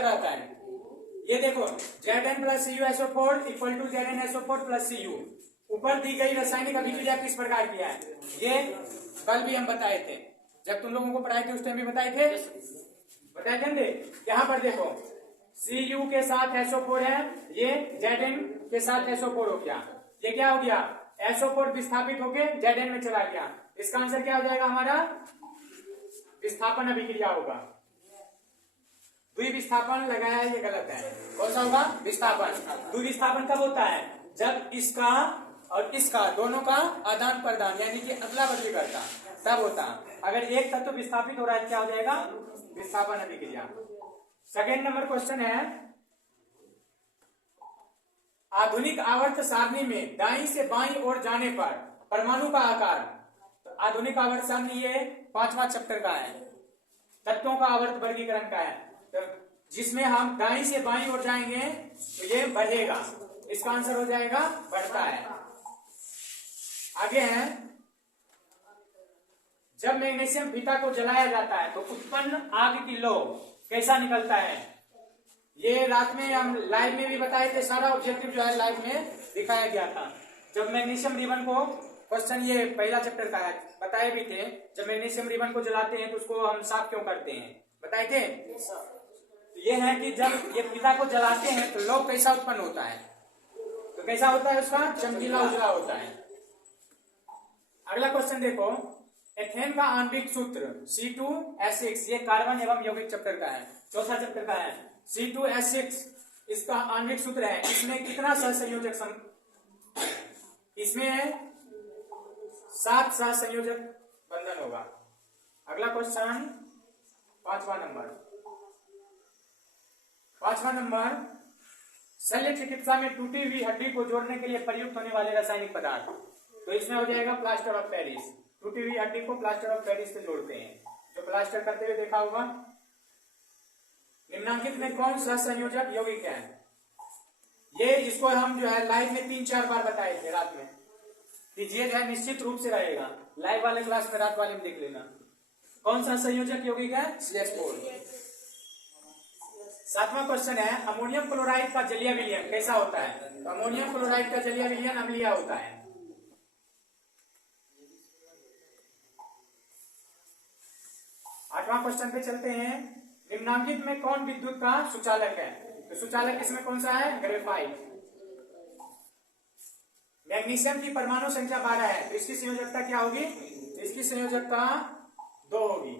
का रहता है। ये देखो Zn plus CuSO4 equal to ZnSO4 plus Cu। ऊपर दी गई रासायनिक अभिक्रिया किस प्रकार की है, ये कल भी हम बताए थे, जब तुम लोगों को पढ़ाए थे उस टाइम भी बताए थे थे। यहाँ पर देखो Cu के साथ SO4 है, ये Zn के साथ SO4 हो गया, ये क्या हो गया SO4 विस्थापित होके Zn में चला गया। इसका आंसर क्या हो जाएगा हमारा, विस्थापन अभिक्रिया होगा। द्विविस्थापन लगाया है, ये गलत है, कौन सा होगा विस्थापन। द्विविस्थापन कब होता है, जब इसका और इसका दोनों का आदान प्रदान यानी कि अदला बदली करता तब होता। अगर एक तत्व विस्थापित हो रहा है क्या हो जाएगा, विस्थापन अभिक्रिया। सेकेंड नंबर क्वेश्चन है, आधुनिक आवर्त सारणी में दाईं से बाईं ओर जाने पर परमाणु का आकार, तो आधुनिक आवर्त सारणी ये 5वां चैप्टर का है, तत्वों का आवर्त वर्गीकरण का है, तो जिसमें हम दाईं से बाईं ओर जाएंगे तो ये बढ़ेगा, इसका आंसर हो जाएगा बढ़ता है। आगे है, जब मैग्नीशियम फीता को जलाया जाता है तो उत्पन्न आग की लौ कैसा निकलता है। ये रात में हम लाइव में भी बताए थे, सारा ऑब्जेक्टिव जो है लाइव में दिखाया गया था। जब मैग्नीशियम रिबन को, क्वेश्चन ये पहला चैप्टर का है, बताए भी थे, जब मैग्नीशियम रिबन को जलाते हैं तो उसको हम साफ क्यों करते हैं, बताए थे। तो ये है कि जब ये फीता को जलाते हैं तो लौ कैसा उत्पन्न होता है, तो कैसा होता है, उसका चमकीला उजला होता है। अगला क्वेश्चन देखो, एथेन का आणविक सूत्र C2H6, ये कार्बन एवं यौगिक चैप्टर का है, चौथा चैप्टर का है। C2H6 इसका आणविक सूत्र है, इसमें कितना सहसंयोजक इसमें 7 सहसंयोजक बंधन होगा। अगला क्वेश्चन पांचवा नंबर, शल्य चिकित्सा में टूटी हुई हड्डी को जोड़ने के लिए प्रयुक्त होने वाले रासायनिक पदार्थ, तो इसमें हो जाएगा प्लास्टर ऑफ पेरिस। टूटी हुई हड्डी को प्लास्टर ऑफ पेरिस से जोड़ते हैं, जो प्लास्टर करते हुए देखा होगा। निम्नांकित में कौन सा संयोजक यौगिक है, ये इसको हम जो है लाइव में 3-4 बार बताए थे रात में, ये जो है निश्चित रूप से रहेगा, लाइव वाले क्लास में रात वाले में देख लेना। कौन सा संयोजक यौगिक है, CH4। 7वां क्वेश्चन है, अमोनियम क्लोराइड का जलीय विलयन कैसा होता है, तो अमोनियम क्लोराइड का जलीय विलयन अम्लीय होता है। 8वां क्वेश्चन पे चलते हैं, निम्नांकित में कौन विद्युत का सुचालक है, तो सुचालक इसमें कौन सा है, ग्रेफाइट। मैग्नीशियम की परमाणु संख्या 12 है, तो इसकी संयोजकता क्या होगी, इसकी संयोजकता 2 होगी।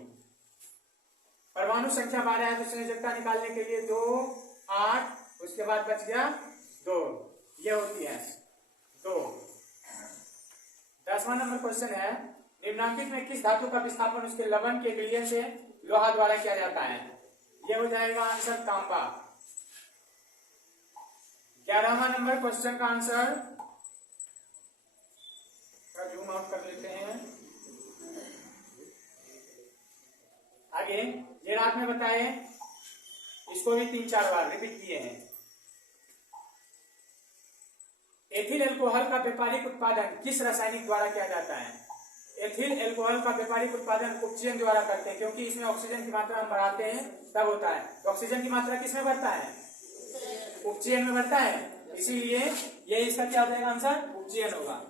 परमाणु संख्या 12 है तो संयोजकता निकालने के लिए 2, 8, उसके बाद बच गया 2, ये होती है 2। 10वां नंबर क्वेश्चन है, निम्नांकित में किस धातु का विस्थापन उसके लवण के विलयन से लोहा द्वारा किया जाता है, ये हो जाएगा आंसर तांबा। 11वां नंबर क्वेश्चन का आंसर जूम आउट कर लेते हैं। आगे ये रात में बताए, इसको भी 3-4 बार रिपीट किए हैं। एथिल अल्कोहल का व्यापारिक उत्पादन किस रासायनिक द्वारा किया जाता है। एथिल अल्कोहल का व्यापारिक उत्पादन उपचयन द्वारा करते हैं, क्योंकि इसमें ऑक्सीजन की मात्रा हम बढ़ाते हैं तब होता है। तो ऑक्सीजन की मात्रा किसमें बढ़ता है, उपचयन में बढ़ता है, इसीलिए ये इसका क्या हो जाएगा आंसर, उपचयन होगा।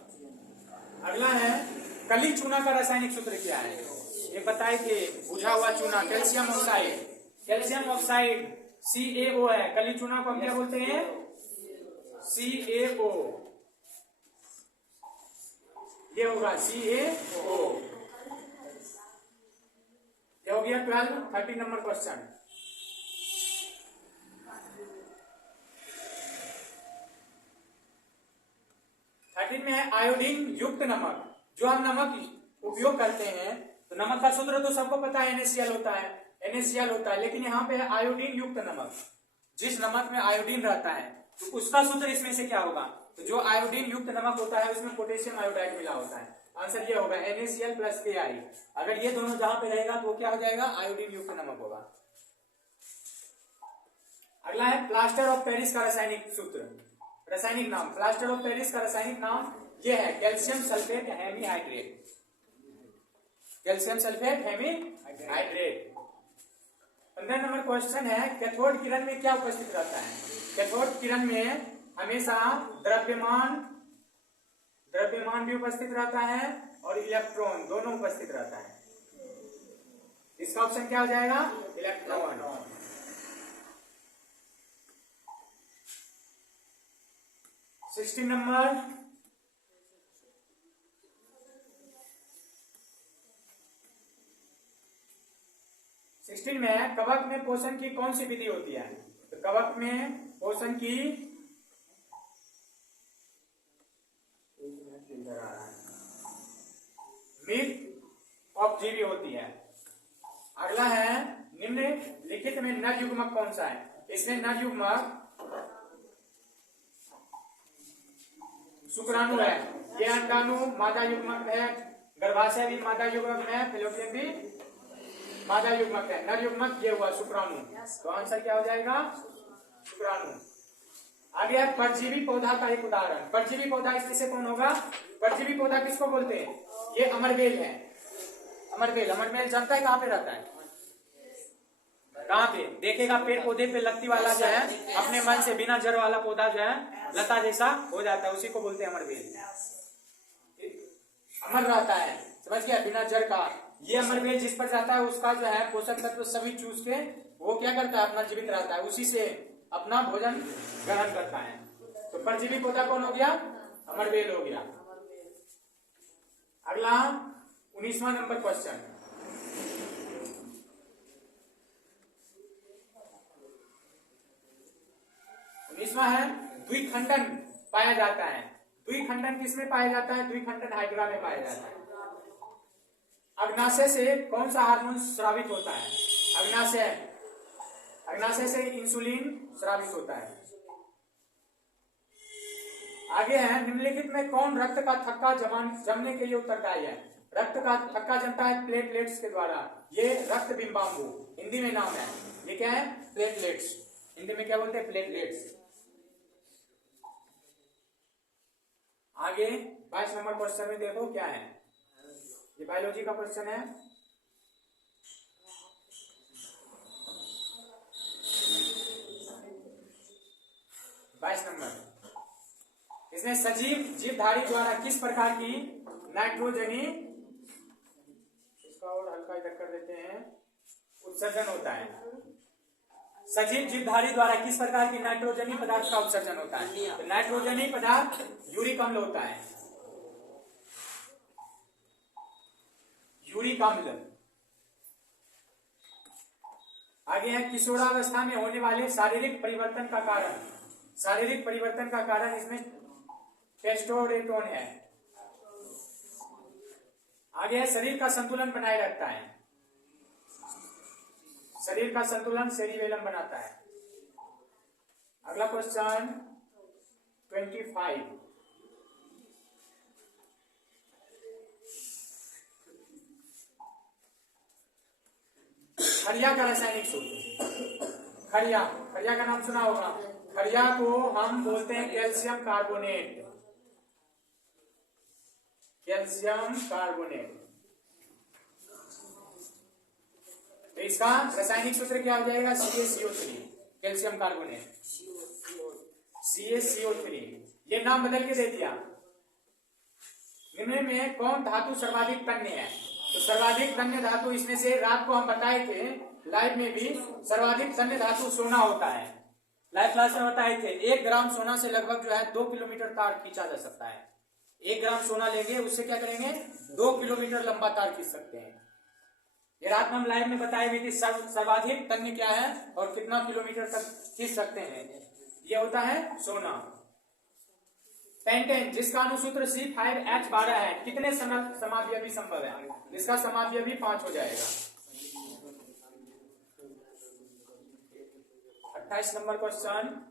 अगला है, कली चूना का रासायनिक सूत्र क्या है, ये बताए थे, बुझा हुआ चूना calcium oxide, calcium oxide CaO है, कली चूना को हम क्या बोलते हैं, CaO, ये होगा CaO। ये हो गया 13 नंबर क्वेश्चन। में है आयोडीन युक्त नमक, जो हम नमक उपयोग करते हैं, तो नमक का सूत्र तो सबको पता है, NaCl होता है, लेकिन यहाँ पे है आयोडीन युक्त नमक। जिस नमक में आयोडीन रहता है तो उसका सूत्र इसमें से क्या होगा, तो जो आयोडीन युक्त नमक होता है उसमें पोटेशियम आयोडाइड मिला होता है, आंसर ये होगा NaCl प्लस Ai। अगर ये दोनों जहां पे रहेगा तो क्या हो जाएगा, आयोडीन युक्त नमक होगा। अगला है प्लास्टर ऑफ पेरिस का रासायनिक सूत्र, रासायनिक नाम, प्लास्टर ऑफ पेरिस का रासायनिक नाम ये है calcium sulphate hemihydrate, calcium sulphate hemihydrate. 15 number question है, कैथोड किरण में क्या उपस्थित रहता है? कैथोड किरण में हमेशा द्रव्यमान भी उपस्थित रहता है और इलेक्ट्रॉन दोनों उपस्थित रहता है। इसका ऑप्शन क्या हो जाएगा? इलेक्ट्रॉन। 16 नंबर, में कवक में पोषण की कौन सी विधि होती है? तो कवक में पोषण की मिल्क ऑफ जीवी होती है। अगला है, निम्नलिखित में नर युग्मक कौन सा है? इसमें नर युग्मक शुक्राणु है, ये अंडाणु मादा युग्मक है, गर्भाशय भी मादा युग्मक है, फैलोपियन भी मादा युग्मक है, नर युग्मक ये हुआ शुक्राणु। तो आंसर क्या हो जाएगा? शुक्राणु। आगे परजीवी पौधा का एक उदाहरण। परजीवी पौधा इसमें से कौन होगा? परजीवी पौधा किसको बोलते हैं? ये अमरबेल है। अमरबेल जानता है कहाँ पे रहता है? कहाँ पे? देखेगा पेड़ पौधे पे लगती वाला जो है, अपने मन से बिना जड़ वाला पौधा जो है लता जैसा हो जाता है, उसी को बोलते हैं अमरबेल। अमर रहता है, समझ गया? बिना जड़ का। ये अमरबेल जिस पर जाता है उसका जो है पोषक तत्व सभी चूस के वो क्या करता है? अपना जीवित रहता है, उसी से अपना भोजन ग्रहण करता है। तो परजीवी पौधा कौन हो गया? अमरबेल हो गया। अगला 19वां नंबर क्वेश्चन, है द्विखंडन पाया जाता है। द्विखंडन किसमें पाया जाता है? द्विखंडन हाइड्रा में पाया जाता है। अग्नाशय से कौन सा हार्मोन स्रावित होता है? अग्नाशय से इंसुलिन स्रावित होता है। आगे है, निम्नलिखित में कौन रक्त का थक्का जमने के लिए उत्तरदायी है? रक्त का थक्का जमता है प्लेटलेट्स के द्वारा। ये रक्त बिंबांगु हिंदी में नाम है। ये क्या है? प्लेटलेट्स। हिंदी में क्या बोलते हैं? प्लेटलेट्स। आगे 22 नंबर क्वेश्चन में देखो क्या है। ये बायोलॉजी का क्वेश्चन है। नंबर, इसमें सजीव जीवधारी द्वारा किस प्रकार की नाइट्रोजनी, इसका और हल्का इधर कर देते हैं, उत्सर्जन होता है। सजीव जीवधारी द्वारा किस प्रकार की नाइट्रोजनी पदार्थ का उत्सर्जन होता है? तो नाइट्रोजनी पदार्थ यूरिक अम्ल होता है। यूरिक अम्ल। आगे है, किशोरावस्था में होने वाले शारीरिक परिवर्तन का कारण। शारीरिक परिवर्तन का कारण इसमें टेस्टोस्टेरोन है। आगे है, शरीर का संतुलन बनाए रखता है। शरीर का संतुलन सेरिबेलम बनाता है। अगला क्वेश्चन 25, खड़िया का रासायनिक सूत्र। खड़िया का नाम सुना होगा। खड़िया को हम बोलते हैं कैल्शियम कार्बोनेट। Calcium carbonate. तो इसका रासायनिक सूत्र क्या हो जाएगा? CaCO3। Calcium carbonate CaCO3। ये नाम बदल के दे दिया। निम्न में कौन धातु सर्वाधिक तन्य है? तो सर्वाधिक तन्य धातु इसमें से, रात को हम बताए थे लाइव में भी, सर्वाधिक तन्य धातु सोना होता है। लाइव क्लास में बताए थे 1 ग्राम सोना से लगभग जो है 2 किलोमीटर तार खींचा जा सकता है। 1 ग्राम सोना लेंगे, उससे क्या करेंगे? 2 किलोमीटर लंबा तार खींच सकते हैं। ये रात में हम लाइव में बताए भी थे सर्वाधिक तन्य क्या है और कितना किलोमीटर तक खींच सकते हैं। ये होता है सोना। पेंटेन जिसका अनुसूत्र C5H12 है, कितने समावयवी संभव है? इसका समावयवी 5 हो जाएगा। 28 नंबर क्वेश्चन,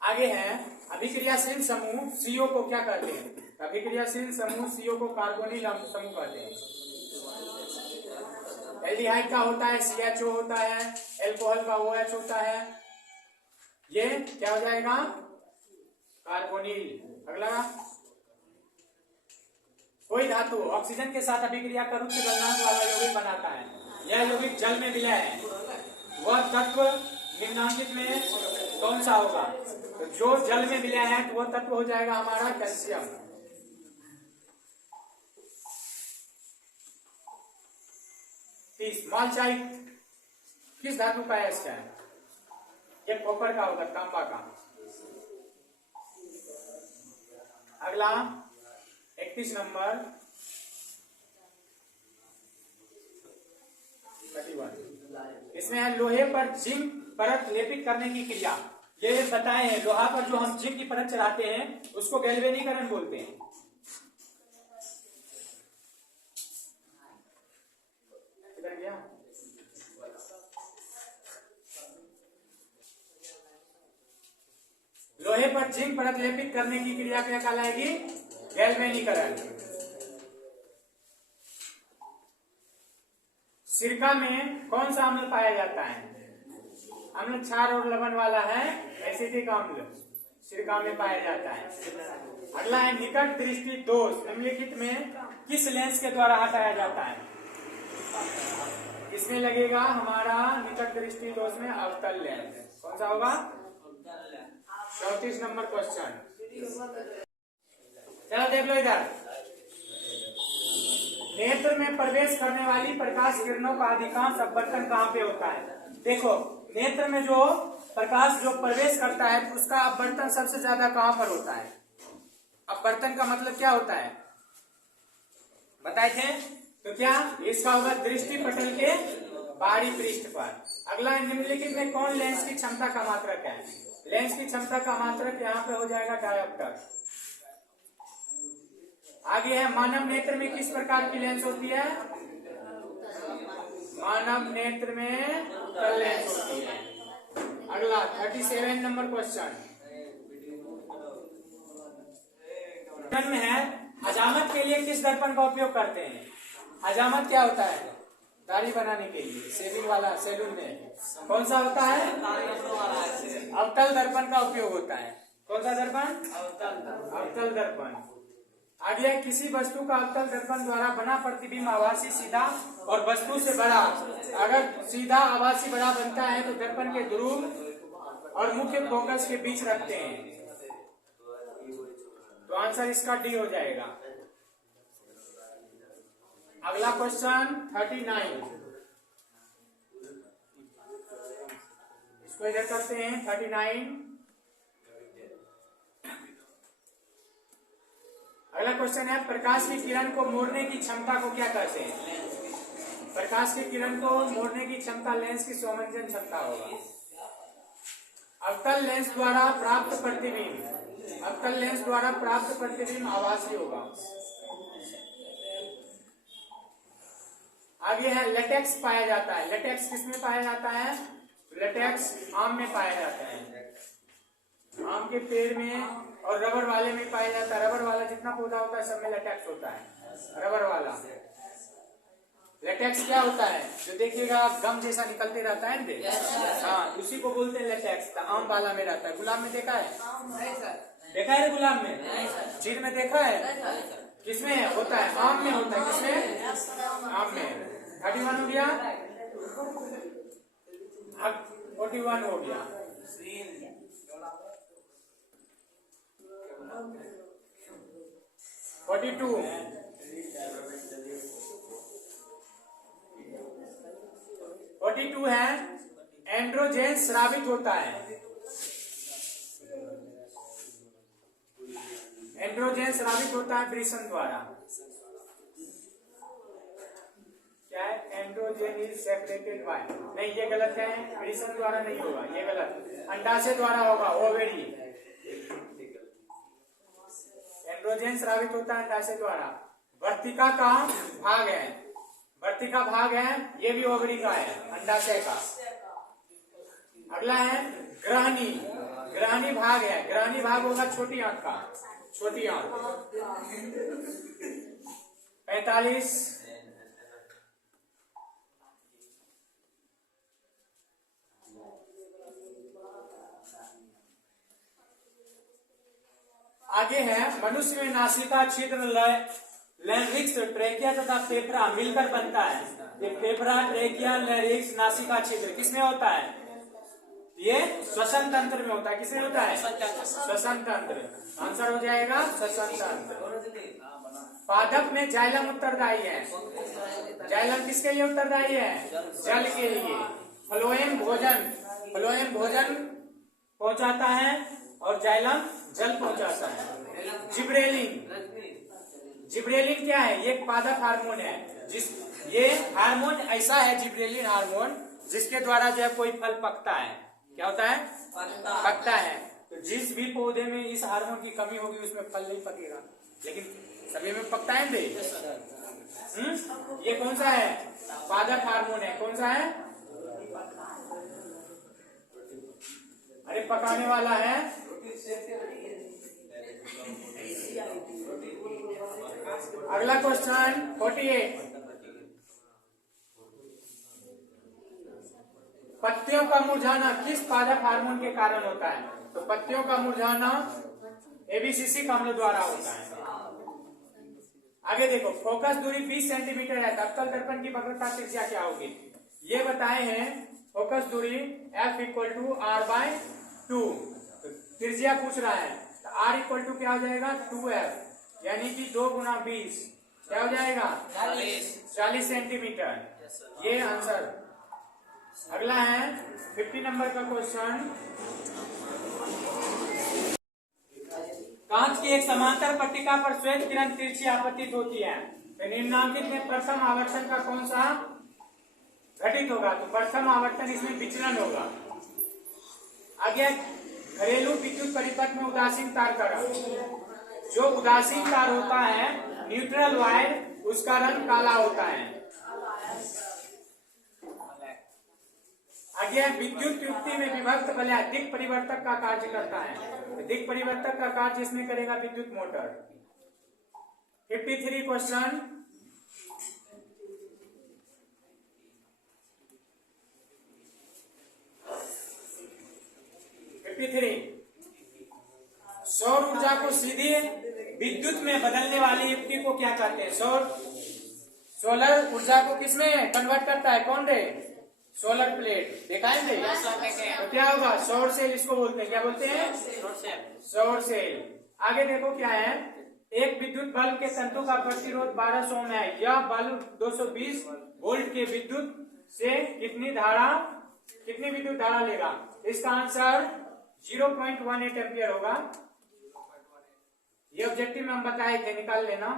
आगे है, अभिक्रियाशील समूह CO को क्या कहते हैं? अभिक्रियाशील समूह CO को कार्बोनिल समूह कहते हैं। एल्डिहाइड का होता है CHO होता है, एल्कोहल का OH होता है। ये क्या हो जाएगा? कार्बोनिल। अगला कोई धातु ऑक्सीजन के साथ अभिक्रिया कर उच्च गलनांक वाला यौगिक बनाता है, यह यौगिक जल में विलय है, वह तत्व निम्नांकित में कौन सा होगा? तो जो जल में विलय है तो वह तत्व हो जाएगा हमारा कैल्शियम। मालचाइट किस धातु का है? इसका ये कॉपर का होगा, तांबा का। अगला 31 नंबर 31, इसमें है लोहे पर जिंक परत लेपित करने की क्रिया। ये बताए हैं, लोहा पर जो हम जिंक की परत चढ़ाते हैं उसको गैल्वेनीकरण बोलते हैं। इधर गया? लोहे पर जिंक परत लेपित करने की क्रिया क्या कहलाएगी? गैल्वेनीकरण। सिरका में कौन सा अम्ल पाया जाता है? अम्ल क्षार और लवण वाला है, एसिटिक अम्ल सिरका में पाया जाता है। अगला है निकट दृष्टि दोष निम्नलिखित में किस लेंस के द्वारा हटाया जाता है? इसमें लगेगा हमारा निकट दृष्टि दोष में अवतल लेंस। कौन सा होगा? 34 नंबर क्वेश्चन। चलो देख लो इधर, नेत्र में प्रवेश करने वाली प्रकाश किरणों का अधिकांश अपवर्तन कहाँ पे होता है? देखो, नेत्र में जो प्रकाश जो प्रवेश करता है उसका अपवर्तन सबसे ज्यादा कहाँ पर होता है? अपवर्तन का मतलब क्या होता है बताए थे? तो क्या इसका होगा? दृष्टि पटल के बाहरी पृष्ठ पर। अगला निम्नलिखित में कौन लेंस की क्षमता का मात्रक है? लेंस की क्षमता का मात्रक यहाँ पे हो जाएगा डायोप्टर। आगे है मानव नेत्र में किस प्रकार की लेंस होती है? मानव नेत्र में उत्तल लेंस होती है। अगला 37 नंबर क्वेश्चन में है, हजामत के लिए किस दर्पण का उपयोग करते हैं? हजामत क्या होता है? दाढ़ी बनाने के लिए, शेविंग वाला सैलून में कौन सा होता है? अवतल दर्पण का उपयोग होता है। कौन सा दर्पण? अवतल दर्पण। आगे किसी वस्तु का अवतल दर्पण द्वारा बना प्रतिबिंब आभासी सीधा और वस्तु से बड़ा, अगर सीधा आभासी बड़ा बनता है तो दर्पण के ध्रुव और मुख्य फोकस के बीच रखते हैं। तो आंसर इसका डी हो जाएगा। अगला क्वेश्चन 39, इसको इधर करते हैं 39। अगला क्वेश्चन है, प्रकाश की किरण को मोड़ने की क्षमता को क्या कहते हैं? प्रकाश की किरण को मोड़ने की क्षमता लेंस की स्वमंजन क्षमता होगा। अवतल लेंस द्वारा प्राप्त प्रतिबिंब, अवतल लेंस द्वारा प्राप्त प्रतिबिंब आभासी होगा। आगे है लेटेक्स पाया जाता है। लेटेक्स किसमें पाया जाता है? लेटेक्स आम में पाया जाता है, आम के पेड़ में और रबर वाले में पाया जाता है। रबर वाला जितना पौधा होता है सब में लेटेक्स होता है। रबर वाला लेटेक्स क्या होता है? जो देखिएगा गम जैसा निकलते रहता है ना, हाँ उसी को बोलते हैं लेटेक्स। आम वाला में रहता है। गुलाब में देखा है? देखा है गुलाब में? चीड़ में देखा है? किसमें होता है? आम में होता है। किसमें? आम में। 31 हो गया, 41 हो गया। 42, 42 है, एंड्रोजेन स्रावित होता है। एंड्रोजेन स्रावित होता है वृषण द्वारा। क्या है? एंड्रोजेन इज सेपरेटेड बाय, नहीं ये गलत है, वृषण द्वारा नहीं होगा, ये गलत, अंडाशय द्वारा होगा, ओवेरी। एंड्रोजेन स्रावित होता है अंडाशय द्वारा। वर्तिका का भाग है, वर्तिका भाग है, ये भी ओवरी का है, अंडाशय का। अगला है ग्रहणी, ग्रहणी भाग है, ग्रहणी भाग होगा छोटी आंत का, छोटी आंत। 45, आगे है मनुष्य में नासिका छिद्र लैरिक्स ट्रेकिया तथा फेफड़ा मिलकर बनता है। ये फेफड़ा, ट्रेकिया, लैरिक्स, नासिका छिद्र किसमें होता है? ये श्वसन तंत्र में होता है। किसमें होता है? श्वसन तंत्र। आंसर हो जाएगा श्वसन तंत्र। पादप में जाइलम उत्तरदायी है। जाइलम किसके लिए उत्तरदायी है? जल के लिए। फ्लोएम भोजन पहुंचाता है और जाइलम जल पहुंचाता है। जिब्रेलिन क्या है? ये पादप हार्मोन है। ये हार्मोन ऐसा है, जिब्रेलिन हार्मोन, जिसके द्वारा जो है कोई फल पकता है। क्या होता है? पकता है। तो जिस भी पौधे में इस हार्मोन की कमी होगी उसमें फल नहीं पकेगा, लेकिन सभी में पकता है दे। ये कौन सा है? पादप हार्मोन है। कौन सा है? अरे पकाने वाला है। अगला क्वेश्चन 48। पत्तियों का मुरझाना किस पादप हार्मोन के कारण होता है? तो पत्तियों का मुरझाना एबीसीसी अम्ल द्वारा होता है। आगे देखो, फोकस दूरी 20 सेंटीमीटर है, अवतल दर्पण की वक्रता त्रिज्या क्या होगी? ये बताए हैं। फोकस दूरी F = R/2। त्रिज्या पूछ रहा है, तो R = क्या हो जाएगा? 2F, यानी कि 2 × 20 क्या हो जाएगा? 40 सेंटीमीटर। ये आंसर। अगला है 50 नंबर का क्वेश्चन। कांच की एक समांतर पट्टिका पर श्वेत किरण तिरछी आपतित होती है, तो निम्नलिखित में प्रथम आवर्तन का कौन सा घटित होगा? तो प्रथम आवर्तन इसमें विचलन होगा। आगे घरेलू विद्युत परिपथ में उदासीन तार का रंग। जो उदासीन तार होता है, न्यूट्रल वायर, उसका रंग काला होता है। आगे विद्युत युक्ति में विभक्त वलय दिक् परिवर्तक का कार्य करता है। दिक् परिवर्तक का कार्य इसमें करेगा विद्युत मोटर। 53 क्वेश्चन। सौर ऊर्जा को सीधे विद्युत में बदलने वाली युक्ति को क्या कहते हैं? सोलर ऊर्जा को किसमें कन्वर्ट करता है? कौन रे? Solar plate. दिखाएंगे तो क्या होगा? सौर सेल इसको बोलते हैं। क्या बोलते हैं? सौर सेल। आगे देखो क्या है। एक विद्युत बल्ब के तंतु का प्रतिरोध 1200 ओम है। यह बल्ब 220 वोल्ट के विद्युत से कितनी विद्युत धारा लेगा? इसका आंसर 0.18 एम्पियर होगा। ये ऑब्जेक्टिव में हम बताए थे, निकाल लेना।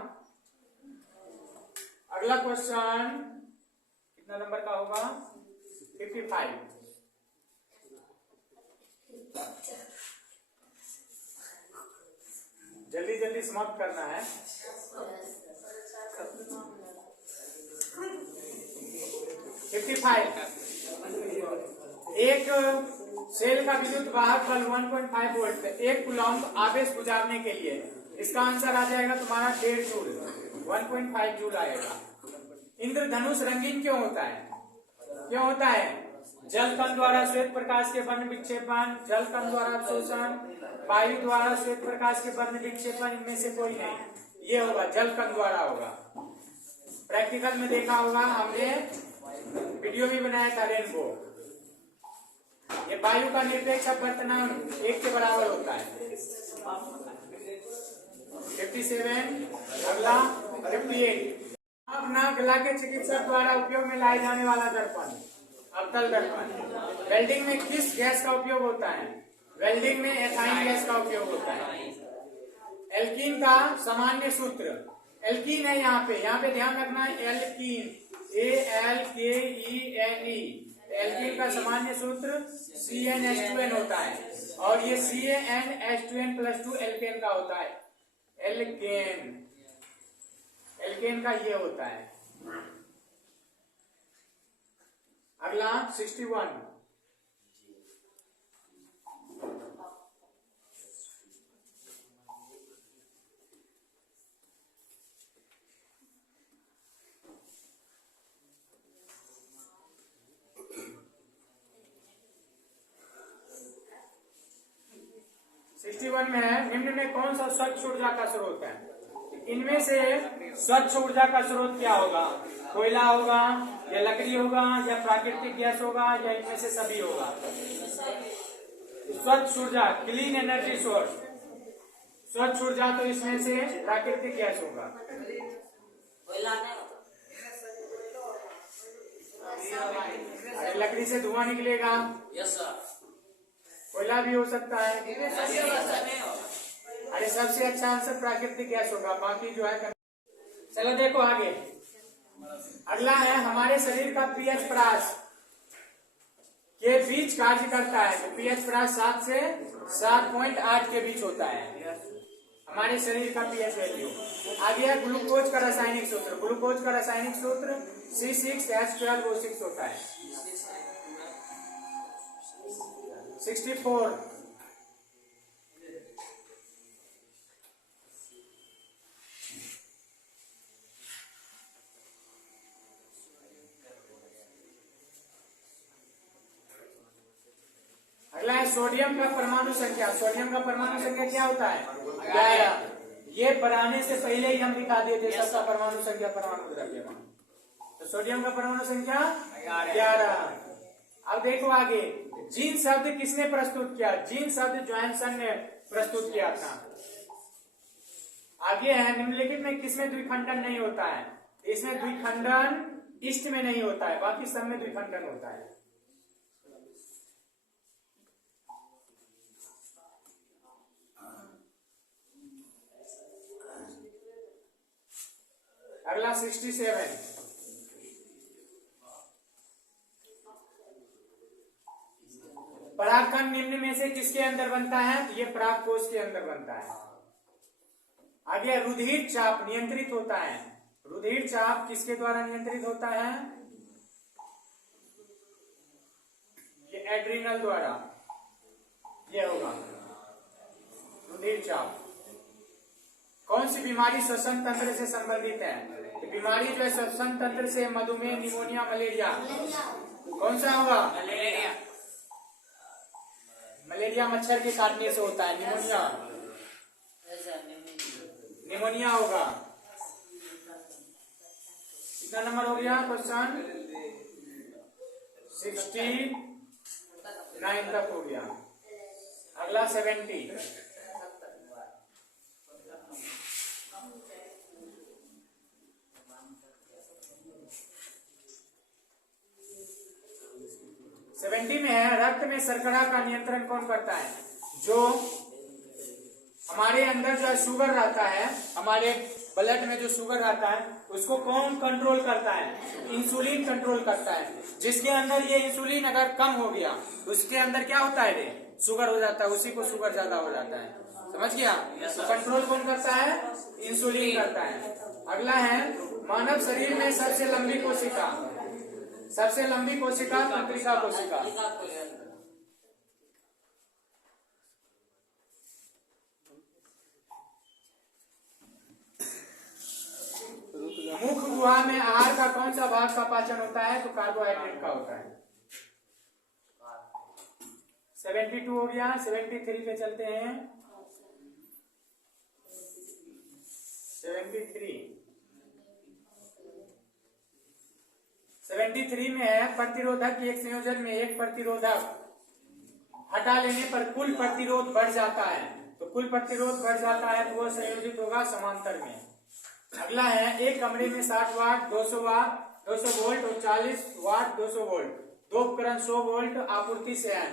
अगला क्वेश्चन कितना नंबर का होगा? 55। जल्दी जल्दी समाप्त करना है। 55। एक सेल का विद्युत वाहक बल 1.5 वोल्ट है। 1 कूलम्ब आवेश गुजारने के लिए इसका आंसर आ जाएगा तुम्हारा 1.5 जूल। 1.5 जूल आएगा। इंद्रधनुष रंगीन क्यों होता है? क्यों होता है? जल कण द्वारा श्वेत प्रकाश के वर्ण विक्षेपण, जल कण द्वारा अवशोषण, वायु द्वारा श्वेत प्रकाश के वर्ण विक्षेपण, इनमें से कोई नहीं। ये होगा जल कण द्वारा होगा। प्रैक्टिकल में देखा होगा, हमने वीडियो भी बनाया था रेनबो। ये वायु का निरपेक्ष अपवर्तनांक 1 के बराबर होता है। 57। अगला 58। अपना गला के चिकित्सक द्वारा उपयोग में लाए जाने वाला दर्पण, अवतल दर्पण। वेल्डिंग में किस गैस का उपयोग होता है? वेल्डिंग में एथाइन गैस का उपयोग होता है। एल्कीन का सामान्य सूत्र, एल्कीन है यहाँ पे ध्यान रखना है। Alkene ALKENE। एल्कीन का सामान्य सूत्र CnH2n होता है, और ये CnH2n+2 एल्केन का होता है। एल्केन का ये होता है। अगला 61। में है, निम्न में कौन सा स्वच्छ ऊर्जा का स्रोत है? इनमें से स्वच्छ ऊर्जा का स्रोत क्या होगा? कोयला होगा या लकड़ी होगा या प्राकृतिक गैस होगा या इनमें से सभी होगा? स्वच्छ ऊर्जा, क्लीन एनर्जी सोर्स, स्वच्छ ऊर्जा तो इसमें से प्राकृतिक गैस होगा। अरे लकड़ी से धुआं निकलेगा, कोयला भी हो सकता है। अरे सबसे अच्छा आंसर प्राकृतिक गैस होगा, बाकी जो है। चलो देखो आगे, अगला है हमारे शरीर का पीएच प्राश के बीच कार्य करता है। तो पीएच प्राश 7 से 7.8 के बीच होता है हमारे शरीर का पीएच वैल्यू। आगे है ग्लूकोज का रासायनिक सूत्र। ग्लूकोज का रासायनिक सूत्र C6H12O6 होता है। 64। अगला है सोडियम का परमाणु संख्या। सोडियम का परमाणु संख्या क्या होता है? 11। ये बनाने से पहले ही हम दिखा दिए थे सबका परमाणु संख्या परमाणु द्रव्यमान। तो सोडियम का परमाणु संख्या 11। अब देखो आगे, जीन शब्द किसने प्रस्तुत किया? जीन शब्द जॉनसन ने प्रस्तुत किया था। आगे है निम्नलिखित में किसमें द्विखंडन नहीं होता है? इसमें द्विखंडन इष्ट में नहीं होता है, बाकी सब में द्विखंडन होता है। अगला 67। परागकण निम्न में से किसके अंदर बनता है? ये परागकोश के अंदर बनता है। आगे रुधिर चाप नियंत्रित होता है। रुधिर चाप किसके द्वारा नियंत्रित होता है? ये एड्रिनल द्वारा ये होगा रुधिर चाप। कौन सी बीमारी श्वसन तंत्र से संबंधित है? तो बीमारी जो है श्वसन तंत्र से मधुमेह, निमोनिया, मलेरिया। कौन सा होगा? मलेरिया। मलेरिया मच्छर के काटने से होता है। निमोनिया, निमोनिया होगा। कितना नंबर हो गया क्वेश्चन? 69 तक हो गया। अगला 70। 70 में है रक्त में शर्करा का नियंत्रण कौन करता है? जो हमारे अंदर जो शुगर रहता है, हमारे ब्लड में जो शुगर रहता है उसको कौन कंट्रोल करता है? इंसुलिन कंट्रोल करता है। जिसके अंदर ये इंसुलिन अगर कम हो गया उसके अंदर क्या होता है? रे शुगर हो जाता है, उसी को शुगर ज्यादा हो जाता है। समझ गया? तो कंट्रोल कौन करता है? इंसुलिन करता है। अगला है मानव शरीर में सबसे लंबी कोशिका। सबसे लंबी कोशिका तंत्रिका कोशिका। मुख गुहा में आहार का कौन सा भाग का पाचन होता है? तो कार्बोहाइड्रेट का होता है। 72 हो गया। 73 पे चलते हैं। 73 में है प्रतिरोधक के एक संयोजन में एक प्रतिरोधक हटा लेने पर कुल प्रतिरोध बढ़ जाता है। तो कुल प्रतिरोध बढ़ जाता है तो वह संयोजित होगा समांतर में। अगला है एक कमरे में 60 वाट, 200 वाट, 200 वोल्ट और 40 वाट, 200 वोल्ट, दो उपकरण 100 वोल्ट आपूर्ति से है।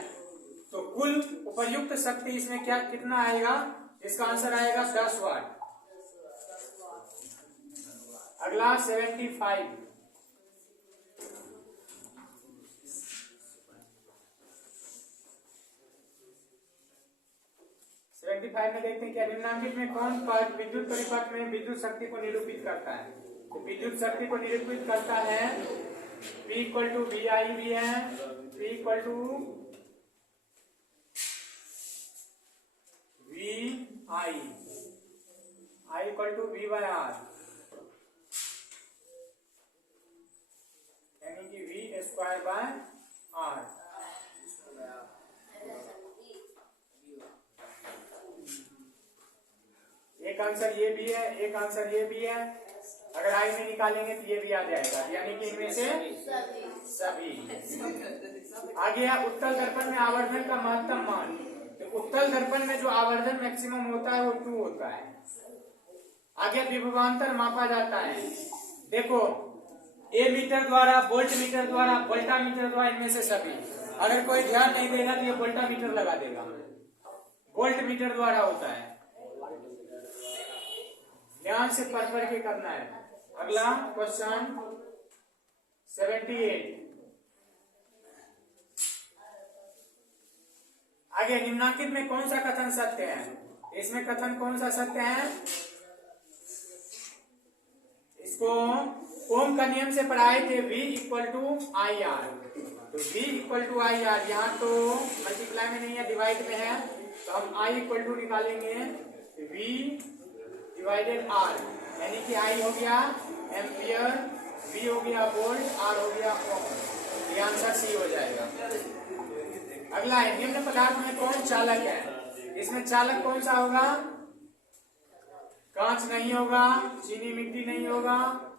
तो कुल उपयुक्त शक्ति इसमें क्या कितना आएगा? इसका आंसर आएगा 10 वाट। अगला 75। 75 में देखते हैं क्या निम्नलिखित में कौन विद्युत परिपथ में विद्युत शक्ति को निरूपित करता है? तो विद्युत शक्ति को निरूपित करता है P = VI भी है, P = VI, I = V/R, यानी कि V²/R। एक आंसर ये भी है, एक आंसर ये भी है। अगर आई में निकालेंगे तो ये भी आ जाएगा, यानी कि इनमें से सभी। आ गया उत्तल दर्पण में आवर्धन का महत्तम मान। तो उत्तल दर्पण में जो आवर्धन मैक्सिमम होता है वो 2 होता है। आगे विभवांतर मापा जाता है। देखो ए मीटर द्वारा, वोल्ट मीटर द्वारा, वोल्टा मीटर द्वारा, इनमें से सभी। अगर कोई ध्यान नहीं देगा तो ये वोल्टा मीटर लगा देगा। वोल्ट मीटर द्वारा होता है, ध्यान से पढ़ पढ़ के करना है। अगला क्वेश्चन 78। आगे निम्नांकित में कौन सा कथन सत्य है? इसमें कथन कौन सा सत्य है? इसको ओम का नियम से पढ़ाए थे, V equal to I R. तो V equal to I R, यहाँ तो मल्टीप्लाई में नहीं है, डिवाइड में है, तो हम I इक्वल टू निकालेंगे V डिवाइडेड R, यानी कि I हो गया एम्पियर, V हो गया वोल्ट, R हो गया ओम। ये आंसर C हो जाएगा। अगला है निम्न पदार्थ में कौन चालक है? इसमें चालक कौन सा होगा? कांच नहीं होगा, चीनी मिट्टी नहीं होगा,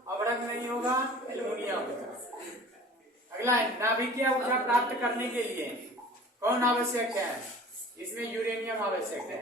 अवरक नहीं होगा, एल्युमिनियम होगा। अगला है नाभिकीय ऊर्जा प्राप्त करने के लिए कौन आवश्यक है? इसमें यूरेनियम आवश्यक है।